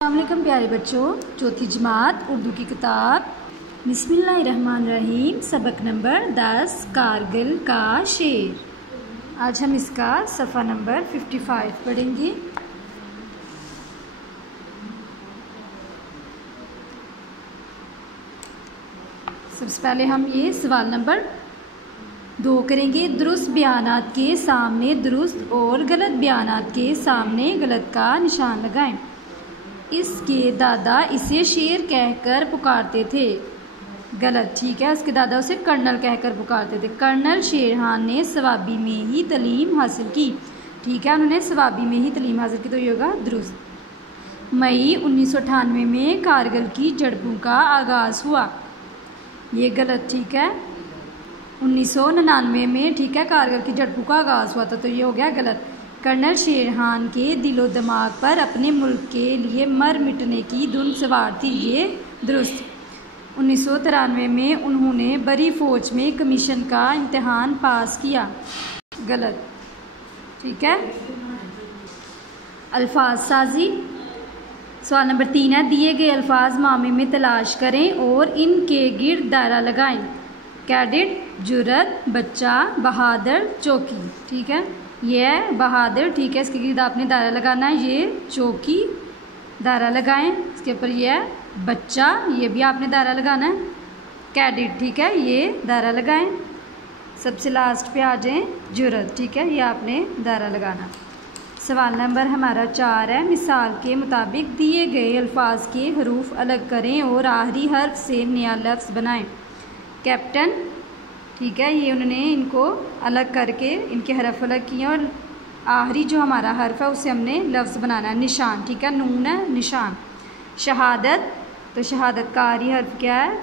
अस्सलामुअलैकुम प्यारे बच्चों, चौथी जमात उर्दू की किताब बिस्मिल्लाहिर्रहमानिर्रहीम सबक नंबर 10 कारगिल का शेर। आज हम इसका सफ़ा नंबर 55 पढ़ेंगे। सबसे पहले हम ये सवाल नंबर 2 करेंगे। दुरुस्त बयानात के सामने दुरुस्त और गलत बयानात के सामने गलत का निशान लगाएं। इसके दादा इसे शेर कहकर पुकारते थे। गलत, ठीक है। उसके दादा उसे कर्नल कहकर पुकारते थे। कर्नल शेरखान ने सवाबी में ही तालीम हासिल की, ठीक है। उन्होंने सवाबी में ही तालीम हासिल की, तो ये होगा दुरुस्त। मई 1998 में कारगिल की झड़पों का आगाज़ हुआ, ये गलत, ठीक है। 1999 में, ठीक है, कारगिल की झड़पों का आगाज़ हुआ था, तो ये हो गया गलत। कर्नल शेरखान के दिलो दिमाग पर अपने मुल्क के लिए मर मिटने की धुन सवार थी, ये दुरुस्त। 1993 में उन्होंने बड़ी फ़ौज में कमीशन का इम्तिहान पास किया, गलत, ठीक है। अल्फाज साजी। सवाल नंबर 3 है, दिए गए अल्फाज मामे में तलाश करें और इनके गिर्द दायरा लगाएं। कैडेट, जुर्रत, बच्चा, बहादुर, चौकी, ठीक है। ये है बहादुर, ठीक है, इसके गिर्द आपने दायरा लगाना है। ये चौकी, दायरा लगाएं। इसके ऊपर ये है बच्चा, ये भी आपने दायरा लगाना है। कैडेट, ठीक है, ये दायरा लगाएं। सबसे लास्ट पे आ जाएं जुर्रत, ठीक है, ये आपने दायरा लगाना। सवाल नंबर हमारा 4 है, मिसाल के मुताबिक दिए गए अल्फाज के हरूफ अलग करें और आखिरी हर्फ से नया लफ्ज़ बनाएं। कैप्टन, ठीक है, ये उन्होंने इनको अलग करके इनके हरफ अलग किए और आखिरी जो हमारा हर्फ है उसे हमने लफ्ज़ बनाना है। निशान, ठीक है, नून है निशान। शहादत, तो शहादत का आखिरी हर्फ क्या है?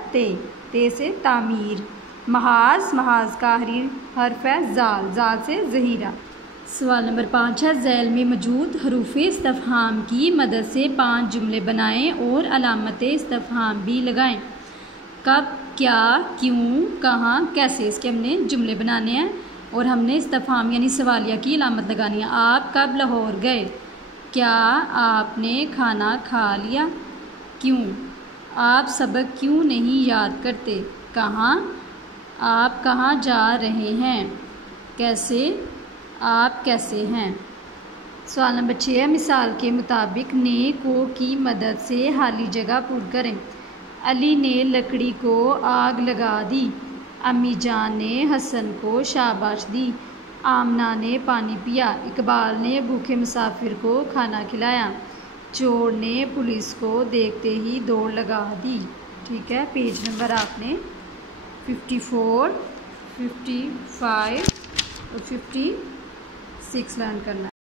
ते से तामीर। महाज, महाज का आखिरी हर्फ है जाल, जाल से ज़हीरा। सवाल नंबर 5 है, ज़ैल में मौजूद हरूफ इस्तिफ़हाम की मदद से 5 जुमले बनाएं और अलामत इस्तिफ़हाम भी लगाएं। कब, क्या, क्यों, कहाँ, कैसे, इसके हमने जुमले बनाने हैं और हमने इस्तिफ़हाम यानी सवालिया की अलामत लगानी है। आप कब लाहौर गए? क्या आपने खाना खा लिया? क्यों, आप सबक क्यों नहीं याद करते? कहाँ, आप कहाँ जा रहे हैं? कैसे, आप कैसे हैं? सवाल नंबर 6 है, मिसाल के मुताबिक ने को की मदद से खाली जगह पूरी करें। अली ने लकड़ी को आग लगा दी। अम्मी जान ने हसन को शाबाश दी। आमना ने पानी पिया। इकबाल ने भूखे मुसाफिर को खाना खिलाया। चोर ने पुलिस को देखते ही दौड़ लगा दी, ठीक है। पेज नंबर आपने 54, 55 और 56 लर्न करना है।